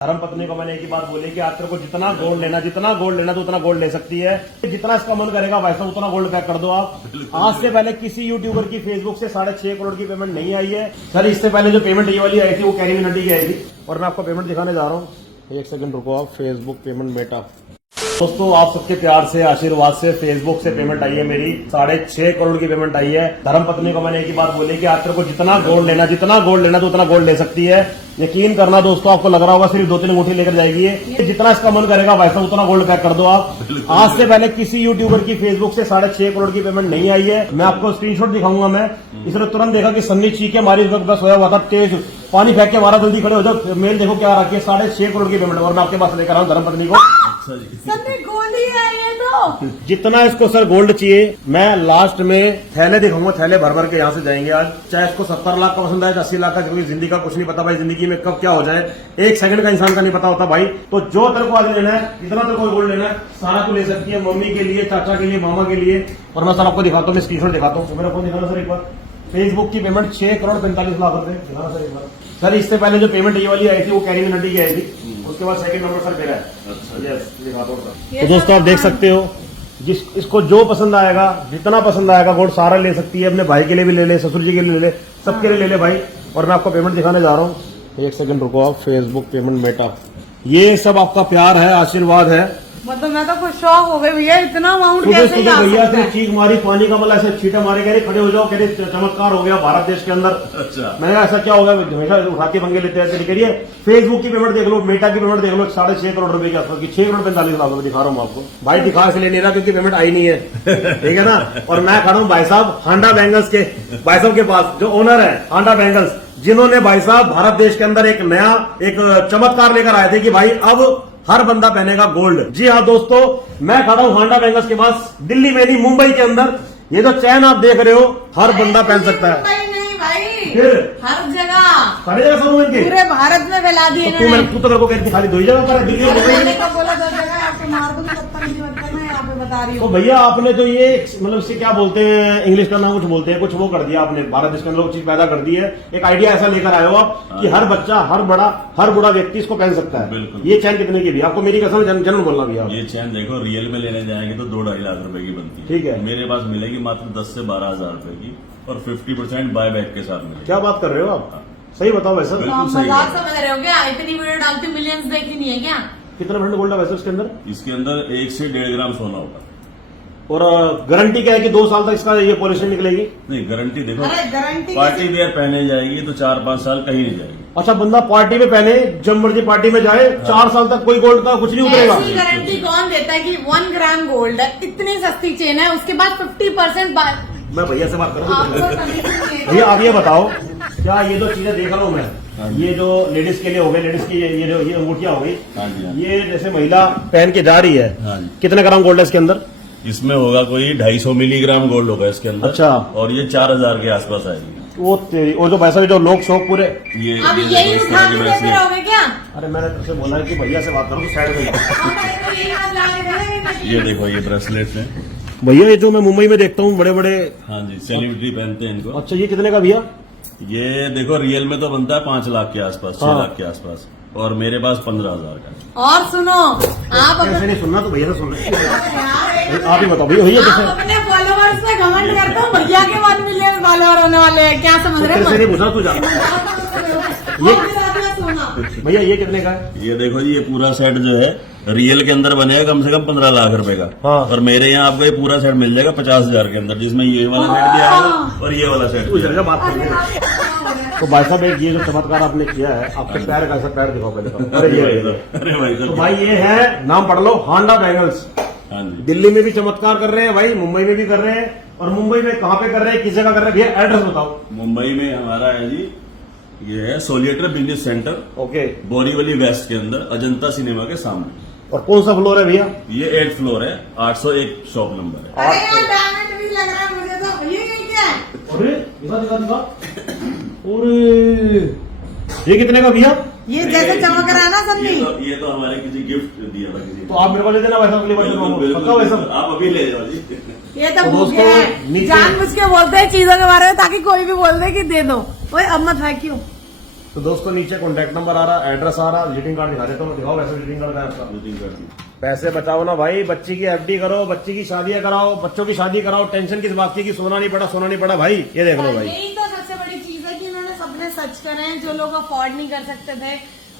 धर्म पत्नी को मैंने एक ही बात बोली कि आज तेरे को जितना गोल्ड लेना तो उतना गोल्ड ले सकती है। जितना इसका मन करेगा वैसा उतना गोल्ड पैक कर दो आप। आज से पहले किसी यूट्यूबर की फेसबुक से 6.5 करोड़ की पेमेंट नहीं आई है सर। इससे पहले जो पेमेंट ये वाली आई थी वो कैरी नड्डी की आई थी और मैं आपको पेमेंट दिखाने जा रहा हूँ। एक सेकंड रुको आप। फेसबुक पेमेंट बेटा दोस्तों, आप सबके प्यार से आशीर्वाद से फेसबुक से पेमेंट आई है मेरी 6.5 करोड़ की पेमेंट आई है। धर्म पत्नी को मैंने एक ही बात बोली कि आज तेरे को जितना गोल्ड लेना तो उतना गोल्ड ले सकती है। यकीन करना दोस्तों, आपको लग रहा होगा सिर्फ 2-3 अंगूठी लेकर जाएगी ये। जितना इसका मन करेगा वैसा उतना गोल्ड पैक कर दो आप। आज से पहले किसी यूट्यूबर की फेसबुक से 6.5 करोड़ की पेमेंट नहीं आई है। मैं आपको स्क्रीनशॉट दिखाऊंगा। मैं इसने तुरंत देखा कि सन्नी चीखे मारी, इस वक्त सोया हुआ था, तेज पानी फेंक के मारा, जल्दी खड़े हो जाओ। मेल देखो क्या रखी है, 6.5 करोड़ की पेमेंट और मैं आपके पास लेकर आऊँ धर्म पत्नी को। गोल्ड ही है ये तो। जितना इसको सर गोल्ड चाहिए मैं लास्ट में थैले दिखाऊंगा, थैले भर भर के यहाँ से जाएंगे आज। चाहे इसको 70 लाख का पसंद आए 80 लाख का, क्योंकि जिंदगी का कुछ नहीं पता भाई, जिंदगी में कब क्या हो जाए 1 सेकंड का इंसान का नहीं पता होता भाई। तो जो तेरे को आज लेना है, जितना तेरे को गोल्ड लेना है सारा को ले सकती है। मम्मी के लिए, चाचा के लिए, मामा के लिए। और मैं सर आपको दिखाता हूँ, मैं स्क्रीनशॉट दिखाता हूँ। मेरा फोन दिखाना सर एक बार। फेसबुक की पेमेंट 6 करोड़ 45 लाख रुपए दिखाना सर एक बार। सर इससे पहले जो पेमेंट ये वाली आई थी वो कैरी नड्डी की आई थी, उसके बाद सेकंड नंबर सर मेरा है। दिखाता हूँ सर। तो दोस्तों आप देख सकते हो, इसको जो पसंद आएगा, जितना पसंद आएगा गोल्ड सारा ले सकती है। अपने भाई के लिए भी ले ले, ससुर जी के लिए ले ले, सबके लिए ले ले भाई। और मैं आपको पेमेंट दिखाने जा रहा हूँ। एक सेकंड रुको आप। फेसबुक पेमेंट बेटा, ये सब आपका प्यार है, आशीर्वाद है। मतलब मैं तो कुछ शौक हो गई भैया, इतना अमाउंट कैसे भैया से चीख मारी, पानी का मतलब ऐसे छींटे मारे, कह रहे खड़े हो जाओ, कह रहे चमत्कार हो गया भारत देश के अंदर। अच्छा, मैंने ऐसा क्या हो गया, हमेशा उठा के पंगे लेते हैं। करिए फेसबुक की पेमेंट देख लो, मेटा की पेमेंट देख लो, 6.5 करोड़ रुपए के आसपास की, 6 करोड़ 45 लाख रुपए दिखा रहा हूँ आपको भाई। दिखा से ले नहीं रहा क्योंकि पेमेंट आई नहीं है, ठीक है ना। और मैं खड़ा हूँ भाई साहब हांडा बैंगल्स के भाई साहब के पास, जो ओनर है हांडा बैंगल्स, जिन्होंने भाई साहब भारत देश के अंदर एक नया एक चमत्कार लेकर आए थे कि भाई अब हर बंदा पहनेगा गोल्ड। जी हाँ दोस्तों, मैं खड़ा हूँ हांडा बैंगल्स के पास, दिल्ली में नहीं मुंबई के अंदर। ये जो चैन आप देख रहे हो हर बंदा पहन सकता है। नहीं भाई, फिर हर जगह सब इनके पूरे भारत में फैला दिए। तू तो मेरे को कहती खाली 2 ही जगह पर दिल्ली में बोला 10 जगह आपको मार दूंगी, तब तक नहीं बनता। मैं यहाँ पे बता रही तो हूँ भैया आपने जो ये मतलब इससे क्या बोलते हैं, इंग्लिश का नाम कुछ बोलते हैं, कुछ वो कर दिया आपने, भारत देश के अंदर चीज पैदा कर दी है। एक आइडिया ऐसा लेकर आए हो आप कि हर बच्चा, हर बड़ा व्यक्ति इसको पहन सकता है। बिल्कुल। ये चैन कितने की भी आपको मेरी कसम जन्म बोलना भैया। ये चैन देखो, रियल में लेने जाएंगे तो 2-2.5 लाख रुपए की बनती है। ठीक है, मेरे पास मिलेगी मात्र 10 से 12 हजार रुपए की और 50% बाय बैक के साथ मिलेगी। क्या बात कर रहे हो आप, सही बताओ वैसे। बिल्कुल सही मजाक है। समझ रहे हो क्या? इतनी वीडियो डालती मिलियंस देखी नहीं है क्या? कितना % गोल्ड है वैसे उसके अंदर? इसके अंदर 1 से 1.5 ग्राम सोना होगा। और गारंटी क्या है कि 2 साल तक इसका ये पॉलिश निकलेगी? नहीं, गारंटी देखो, अरे गारंटी पार्टी वेयर पहने जाएगी तो 4-5 साल कहीं नहीं जाएगी। अच्छा, बंदा पार्टी में पहने, जब मर्जी पार्टी में जाए, 4 साल तक कोई गोल्ड का कुछ नहीं उतरेगा। ऐसी गारंटी कौन देता है कि 1 ग्राम गोल्ड है, इतनी सस्ती चेन है, उसके बाद 50% मैं भैया से बात कर रहा हूँ। भैया आप ये बताओ, क्या ये जो चीजें देख रहा हूँ मैं, ये जो लेडीज के लिए हो गई, लेडीज की ये जो ये अंगूठियां हो गई, ये जैसे महिला पहन के जा रही है, कितने ग्राम गोल्ड है इसके अंदर? इसमें होगा कोई 250 मिलीग्राम गोल्ड होगा इसके अंदर। अच्छा, और ये 4000 के आसपास आएगी। वो तेरी, और जो पैसा जो लोग शौक पूरे ये अब यही उठा के देते रहोगे क्या? अरे मैंने तुझसे बोला है कि भैया से बात करो, साइड में। ये देखो, ये ब्रेसलेट है भैया, ये जो मैं मुंबई में देखता हूँ बड़े बड़े, हाँ जी, सेलिब्रिटी पहनते हैं इनको। अच्छा, ये कितने का भैया? ये देखो, रियल में तो बनता है 5 लाख के आसपास, 6 लाख के आसपास, और मेरे पास 15,000 का। और सुनो, आप कैसे नहीं सुनना तो भैया से सुन रहे, आप ही बताओ भैया। आप अपने फॉलोवर्स में घमंड करते हो, भैया के 1 मिलियन फॉलोवर होने वाले हैं, क्या समझ रहे हो? कैसे नहीं पूछा तू जा। भैया ये कितने का है? ये देखो जी, ये पूरा सेट जो है रियल के अंदर बनेगा कम से कम 15 लाख रुपए का। हाँ। और मेरे यहाँ आपको ये पूरा सेट मिल जाएगा 50,000 के अंदर, जिसमें ये वाला सेट भी आएगा और ये वाला सेट भी आएगा। बात करेंगे तो भाई साहब, एक ये जो चमत्कार आपने किया है, आपके पैर का पैर दिखाओ पहले। अरे भाई तो भाई ये है, नाम पढ़ लो, हांडा बैंगल्स। हाँ जी, दिल्ली में भी चमत्कार कर रहे हैं भाई, मुंबई में भी कर रहे हैं। और मुंबई में कहाँ पे कर रहे हैं, किस जगह कर रहे हैं भैया, एड्रेस बताओ। मुंबई में हमारा है जी, ये है solitaire business centre, okay, Borivali west के अंदर, अजंता सिनेमा के सामने। और कौन सा फ्लोर है भैया? ये 8th फ्लोर है, 801 शॉप नंबर है। अरे यार, डायमंड भी लग रहा है मुझे तो। ये क्या है? अरे दिखा। अरे ये कितने का भैया? ये जैसे चमक रहा है ना सन्नी, ये तो हमारे किसी गिफ्ट दिया था किसी। तो आप मेरे को ले देना वैसा, पक्का वैसा। आप अभी ले जाओ जी। ये तो तो भूखे दोस्तों, हैं, नीचे- जानबूझ के बोलते हैं चीजों के बारे में ताकि कोई भी बोल दे कि दे दो। ओए अब मत फेंकियो। तो दोस्तों नीचे कॉन्टैक्ट नंबर आ रहा, एड्रेस आ रहा, विजिटिंग कार्ड दिखा देता हूँ, दिखाओ वैसे विजिटिंग कार्ड का है आपका। Visiting card. पैसे बचाओ ना भाई, बच्ची की एफडी करो, बच्ची की शादियां कराओ, बच्चों की शादी कराओ, टेंशन किस बात की कि सोना नहीं पड़ा भाई, ये देख लो भाई। यही तो सबसे बड़ी चीज है कि इन्होंने सपने सच करे हैं, जो लोग अफोर्ड नहीं कर सकते थे,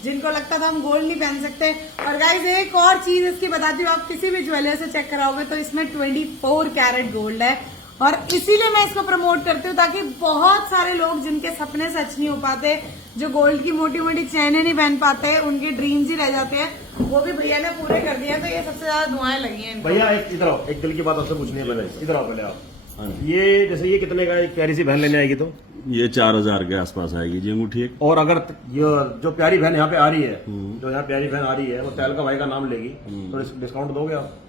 जिनको लगता था हम गोल्ड नहीं पहन सकते। और गाइस एक और चीज इसकी बताती हूँ, आप किसी भी ज्वेलर से चेक कराओगे तो इसमें 24 कैरेट गोल्ड है, और इसीलिए मैं इसको प्रमोट करती हूँ ताकि बहुत सारे लोग जिनके सपने सच नहीं हो पाते, जो गोल्ड की मोटी मोटी चैनें नहीं पहन पाते, उनके ड्रीम्स ही रह जाते हैं, वो भी भैया ने पूरे कर दिए। तो ये सबसे ज्यादा दुआएं लगी हैं इनको। भैया एक इधर आओ, एक दिल की बात आपसे पूछनी है पहले, इधर आओ पहले आप। हाँ जी। ये जैसे ये कितने का एक प्यारी सी बहन लेने आएगी तो? ये 4000 के आसपास आएगी जी अंगूठी एक। और अगर ये जो प्यारी बहन यहाँ पे आ रही है, जो यहाँ प्यारी बहन आ रही है, वो तहलका भाई का नाम लेगी तो डिस्काउंट दोगे आप?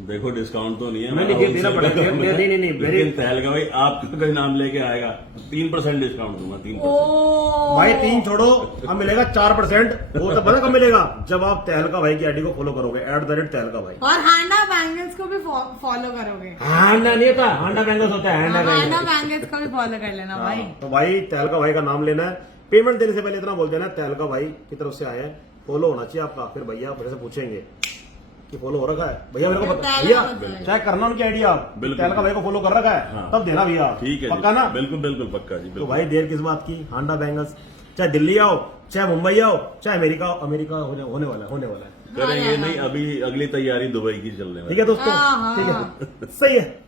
देखो डिस्काउंट तो नहीं है, नहीं, नहीं, देना पड़ेगा। नहीं, लेकिन तहलका भाई आपका कोई नाम लेके आएगा 3% डिस्काउंट दूंगा। 3%। ओ भाई 3 छोड़ो, अब मिलेगा 4%। वो तो पता कब मिलेगा, जब आप तहलका भाई की आईडी को फॉलो करोगे, @तहलका भाई। और हांडा बैंगल्स को भी फॉलो करोगे। हांडा नहीं होता, हांडा बैंगल्स होता है, हांडा हांडा बैंगल्स। बैंगल्स को भी फॉलो कर लेना भाई। तो भाई तहलका भाई का नाम लेना है, पेमेंट देने से पहले इतना बोल देना तहलका भाई की तरफ से आए हैं, फॉलो होना चाहिए आपका। फिर भैया फिर से पूछेंगे कि फॉलो हो रखा है, भैया मेरे को पता, भैया चेक करना उनकी आईडी आप, बिल्कुल। तहलका भाई को फॉलो कर रखा है, हाँ। तब देना भैया, ठीक है पक्का ना? बिल्कुल बिल्कुल पक्का जी तो बिल्कुल। भाई देर किस बात की, हांडा बैंगल्स चाहे दिल्ली आओ, चाहे मुंबई आओ, चाहे अमेरिका होने वाला है। करेंगे नहीं, अभी अगली तैयारी दुबई की चलने वाली। ठीक है दोस्तों, हाँ, हाँ। ठीक है, सही है।